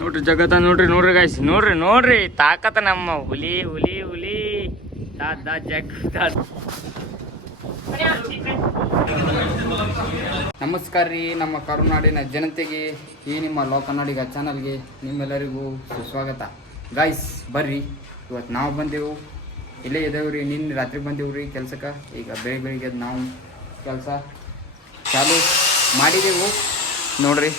ನೋಡ್ರಿ ಜಗತ್ತ ನೋಡ್ರಿ ನೋಡ್ರಿ ಗಾಯ್ಸ್ ನೋಡ್ರಿ ನೋಡ್ರಿ ತಾಕತ್ತ ನಮ್ಮ ಹುಲಿ ಹುಲಿ ಹುಲಿ ನಮಸ್ಕಾರ ರೀ ನಮ್ಮ ಕರುನಾಡಿನ ಜನತೆಗೆ, ಈ ನಿಮ್ಮ ಲೋಕನಾಡಿಗ ಚಾನಲ್ಗೆ ನಿಮ್ಮೆಲ್ಲರಿಗೂ ಸುಸ್ವಾಗತ. ಗಾಯ್ಸ್ ಬರ್ರಿ, ಇವತ್ತು ನಾವು ಬಂದೆವು, ಇಲ್ಲೇ ಇದ್ದೇವ್ರಿ. ನಿನ್ನೆ ರಾತ್ರಿ ಬಂದೆವು ಕೆಲ್ಸಕ್ಕೆ. ಈಗ ಬೆಳಿಗ್ಗೆ ನಾವು ಕೆಲಸ ಚಾಲು ಮಾಡಿದೆವು ನೋಡ್ರಿ.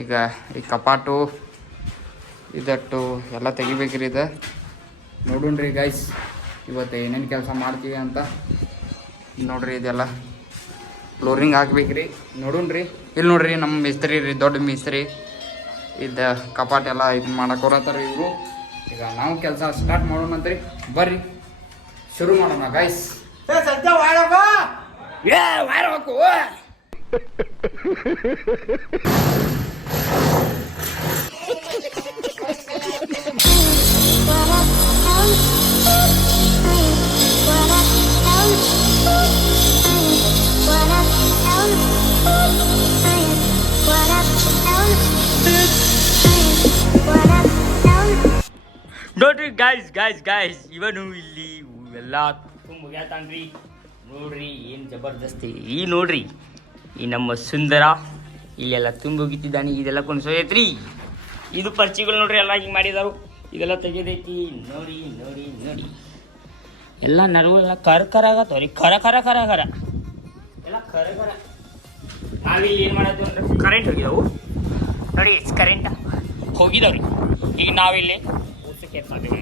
ಈಗ ಈ ಕಪಾಟು ಇದಟ್ಟು ಎಲ್ಲ ತೆಗಿಬೇಕ್ರಿ. ಇದು ನೋಡೋಣ್ರಿ ಗೈಸ್, ಇವತ್ತು ಏನೇನು ಕೆಲಸ ಮಾಡ್ತೀವಿ ಅಂತ ನೋಡ್ರಿ. ಇದೆಲ್ಲ ಫ್ಲೋರಿಂಗ್ ಹಾಕ್ಬೇಕ್ರಿ, ನೋಡೋಣ್ರಿ. ಇಲ್ಲಿ ನೋಡ್ರಿ ನಮ್ಮ ಮಿಸ್ತ್ರಿ ರೀ, ದೊಡ್ಡ ಮಿಸ್ತ್ರಿ. ಇದು ಕಪಾಟೆಲ್ಲ ಇದು ಮಾಡಕ್ಕೆ ಹೊರತಾರೆ ಇವರು. ಈಗ ನಾವು ಕೆಲಸ ಸ್ಟಾರ್ಟ್ ಮಾಡೋಣಂತ್ರಿ, ಬರ್ರಿ ಶುರು ಮಾಡೋಣ ಗೈಸ್. ನೋಡ್ರಿ ಗಾಯ್ಸ್ ಇವನು ಇಲ್ಲಿ ಎಲ್ಲ ತುಂಬ ಮುಗ್ಯಾತಾನ್ರಿ. ನೋಡ್ರಿ ಏನು ಜಬರ್ದಸ್ತಿ. ಈ ನೋಡ್ರಿ ಈ ನಮ್ಮ ಸುಂದರ ಇಲ್ಲೆಲ್ಲ ತುಂಬ ಹೋಗಿತ್ತಿದ್ದಾನೆ. ಇದೆಲ್ಲ ಕುಣಿಸೋದೈತ್ರಿ. ಇದು ಪರ್ಚಿಗಳು ನೋಡ್ರಿ ಎಲ್ಲ ಹಿಂಗೆ ಮಾಡಿದಾರು. ಇದೆಲ್ಲ ತೆಗೆದೈತಿ ನೋಡಿ ನೋಡಿ ನೋಡಿ. ಎಲ್ಲ ನರಗಳೆಲ್ಲ ಕರ ಆಗತ್ತವ್ರಿ, ಖರ ಎಲ್ಲ ಖರ. ನಾವಿಲ್ಲಿ ಏನು ಮಾಡೋದು ಅಂದ್ರೆ ಕರೆಂಟ್ ಹೋಗಿದಾವು ನೋಡಿ, ಕರೆಂಟ್ ಹೋಗಿದಾವ್ರಿ. ಈಗ ನಾವಿಲ್ಲಿ ಉಸುಕ್ ಎತ್ತಾತೀವಿ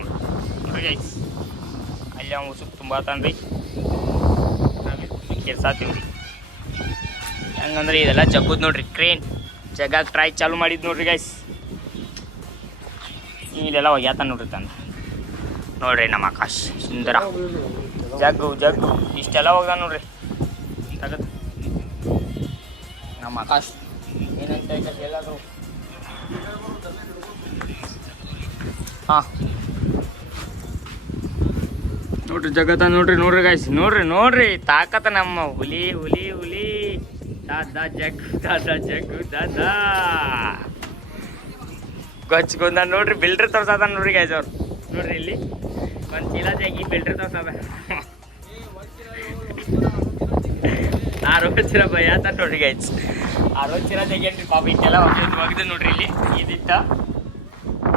ನೋಡಿ ಗೈಸ್. ಅಲ್ಲಿ ಅವ್ನು ಉಸುಕ್ ತುಂಬ ತಾನ್ರಿ, ನಾವಿಲ್ಲಿ ಉಸುಕ್ ಎರ್ಸಾತೀವಿ ರೀ. ಹೆಂಗಂದ್ರೆ ಇದೆಲ್ಲ ಜಗ್ಗುದ್ ನೋಡ್ರಿ, ಕ್ರೇನ್ ಜಗ್ಗಾಗ ಟ್ರೈ ಚಾಲು ಮಾಡಿದ್ ನೋಡ್ರಿ ಗೈಸ್. ಇಲ್ಲೆಲ್ಲ ಒಗ್ಯಾತ ನೋಡ್ರಿ ತಂದು. ನೋಡ್ರಿ ನಮ್ಮ ಆಕಾಶ್ ಸುಂದರ ಜಗ್ಗು ಇಷ್ಟೆಲ್ಲ ಹೋಗ್ದ ನೋಡ್ರಿ. ತಗದು ನಮ್ಮ ಆಕಾಶ್ ಏನಂತ ಎಲ್ಲಾದ್ರು ಹಾಂ ನೋಡ್ರಿ ಜಗತ್ತ ನೋಡ್ರಿ ಗಾಯ್ಸ್ ನೋಡ್ರಿ ತಾಕತ್ತ ನಮ್ಮ ಹುಲಿ ಹುಲಿ ಹುಲಿ ಜಗ್ಗು ಗಚ್ಕೊಂಡ ನೋಡ್ರಿ. ಬಿಲ್ಡ್ರ್ ತೋರ್ಸದ ನೋಡ್ರಿ ಗಾಯ್ಸ್ ಅವ್ರು. ನೋಡ್ರಿ ಇಲ್ಲಿ ಒಂದು ಚೀಲ ಜಾಗಿ ಬಿಲ್ಡ್ರ್ ತೋರ್ಸದ. 60 ಚೀಲ ಭಯ ಅಂತ ನೋಡ್ರಿ ಗಾಯ್ಸ್. 60 ಚೀಲ ತೆಗಿಯನ್ರಿ ಪಾಪ. ಇಟ್ಟೆಲ್ಲ ಒಗ್ದು ನೋಡ್ರಿ. ಇಲ್ಲಿ ಇದಿಟ್ಟ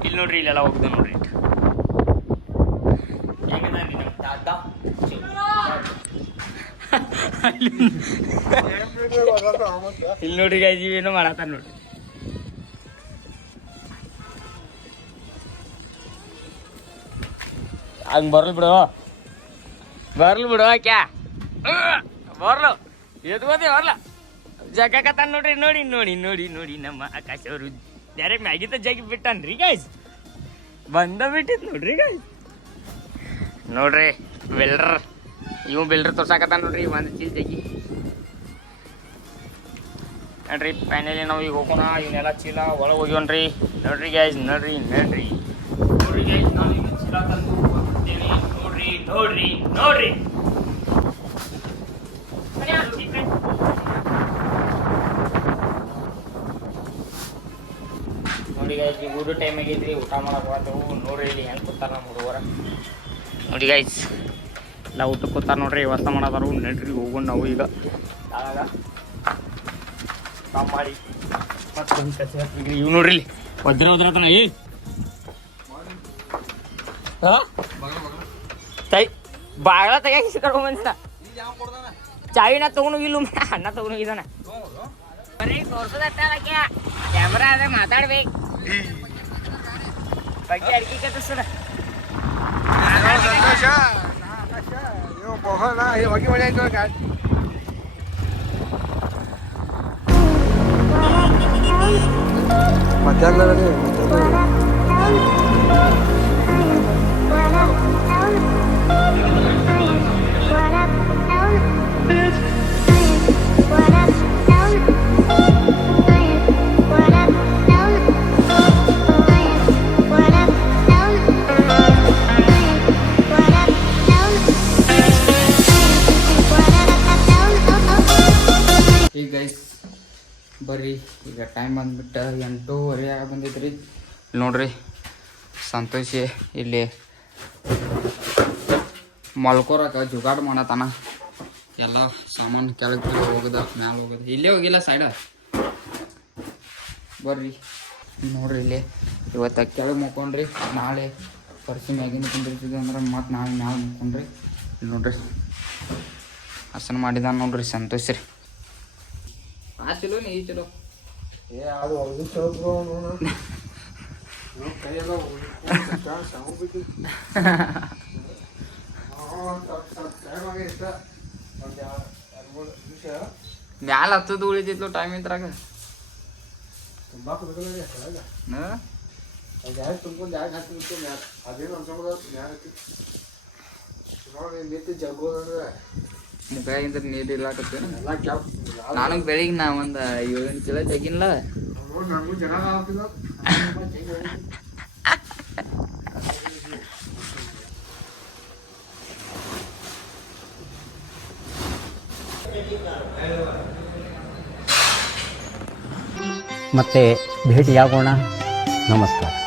ಇಲ್ಲಿ ನೋಡ್ರಿ, ಇಲ್ಲೆಲ್ಲ ಹೋಗ್ದು ನೋಡ್ರಿ. ಹೇಗದಾರಿ ನಮ್ಮ ತಾತ ಇಲ್ಲಿ ನೋಡ್ರಿ ಗಾಯ್ಸ್, ಇವೇನೋ ಮಾಡತ್ತಾರ ನೋಡ್ರಿ. ಹಂಗೆ ಬರ್ಲ್ ಬಿಡು ಕ್ಯಾ ಬರ್ಲು ಎದ್ಬೋದೇ ಬರ್ಲ ಜಗಕತ್ತ ನೋಡ್ರಿ. ನೋಡಿ ನಮ್ಮ ಆಕಾಶ್ ಅವರು ಡೈರೆಕ್ಟ್ ಮ್ಯಾಗಿತ್ತ ಜಗಿ ಬಿಟ್ಟನ್ರಿ ಗೈಸ್. ಬಿಟ್ಟಿದ್ ನೋಡ್ರಿ ಗೈಸ್. ನೋಡ್ರಿ ಬಿಲ್ಡ್ರ್ ತೋರ್ಸಾಕತ್ತ ನೋಡ್ರಿ. ಒಂದು ಚೀಲ ಜಗಿ ನೋಡ್ರಿ. ಫೈನಲಿ ನಾವು ಈಗ ಹೋಗೋಣ. ಇವನ್ನೆಲ್ಲ ಚೀಲ ಒಳಗೆ ಹೋಗ್ಯವನ್ರಿ. ನೋಡ್ರಿ ಗೈಸ್ ನೋಡ್ರಿ ಗೈಸ್, ನಾವು ಈಗ ಚೀಲ ತಂದು ನೋಡ್ರಿ ನೋಡಿ ಗೈಸ್, ಈಗ ಊಟ ಟೈಮ್ ಆಗೈತ್ರಿ. ಊಟ ಮಾಡಕ್ಕೆ ಹೋಗ್ತೇವು. ನೋಡ್ರಿ ಇಲ್ಲಿ ಹೆಂಗೆ ಕೂತಾರ ನಮ್ಮ ಹುಡುಗರ. ನೋಡಿ ಗೈಸ್ ಎಲ್ಲ ಊಟಕ್ಕೆ ಕೂತಾರ ನೋಡ್ರಿ, ವ್ಯವಸ್ಥೆ ಮಾಡೋದಾರು. ನಡ್ರಿ ಹೋಗೋಣ ನಾವು ಈಗ ಆಗ ಕಾಮ್ ಮಾಡಿ ಮತ್ತೆ ಕಸಿ ಹಾಕ್ಬೇಕ್ರಿ. ಇವ್ ನೋಡ್ರಿ ಇಲ್ಲಿ ಒದ್ರತನ ಬಾಗ್ಲ ತೆಗಿಸಿ ಕರ್ಕೊಂಡ್ ಬಂದಿನ. ಚಾವಿನ ತಗೊಂಡು ಇಲ್ಲ ಅಣ್ಣ ತಗೊಂಡು ಹೋಗಿದ್ದಾನ. ಬರೀ ತೋರ್ಸೋದಟ್ಟ ಕ್ಯಾಮ್ರಾ ಅದ ಮಾತಾಡ್ಬೇಕು. ಬಗ್ಗೆ ಅಡ್ಗಿ ಕತ್ತದ ಬರ್ರಿ ಈಗ ಟೈಮ್ ಬಂದ್ಬಿಟ್ಟು 8:30 ಆಗ ಬಂದೈತೆ ರೀ. ನೋಡ್ರಿ ಸಂತೋಷಿ ಇಲ್ಲಿ ಮಲ್ಕೋರಕ್ಕೆ ಜುಗಾಡು ಮಾಡತ್ತಾನ. ಎಲ್ಲ ಸಾಮಾನು ಕೆಳಗೆ ಹೋಗೋದ ಮ್ಯಾಲೆ ಹೋಗೋದು. ಇಲ್ಲೇ ಹೋಗಿಲ್ಲ ಸೈಡ ಬರ್ರಿ. ನೋಡ್ರಿ ಇಲ್ಲಿ ಇವತ್ತು ಕೆಳಗೆ ಮುಕ್ಕೊಂಡ್ರಿ. ನಾಳೆ ಪರ್ಸಿ ಮ್ಯಾಗಿನ ಕುಂದಿರ್ತಿದ್ವಿ ಅಂದ್ರೆ ಮತ್ತು ನಾಳೆ ಮ್ಯಾಲೆ ಮುಕ್ಕೊಂಡ್ರಿ. ಇಲ್ಲಿ ನೋಡ್ರಿ ಹಸನ ಮಾಡಿದಾನ ನೋಡ್ರಿ ಸಂತೋಷ್ ರೀ. ಆ ಚಲೋ ನೀ ಚಲೋ ಮ್ಯಾಲ ಹತ್ತದು ಉಳಿತಿದ್ಲು ಟೈಮ್ ಇದ್ರಾಗ. ಮುಖಾಗಿಂದ ನೀರು ಇಲ್ಲಾಕತ್ತೆ. ನನಗೆ ಬೆಳಿಗ್ಗೆ ನಾ ಒಂದು 7-8 ಕಿಲೋ ತೆಗಿಲ್ಲ. ಮತ್ತೆ ಭೇಟಿಯಾಗೋಣ. ನಮಸ್ಕಾರ.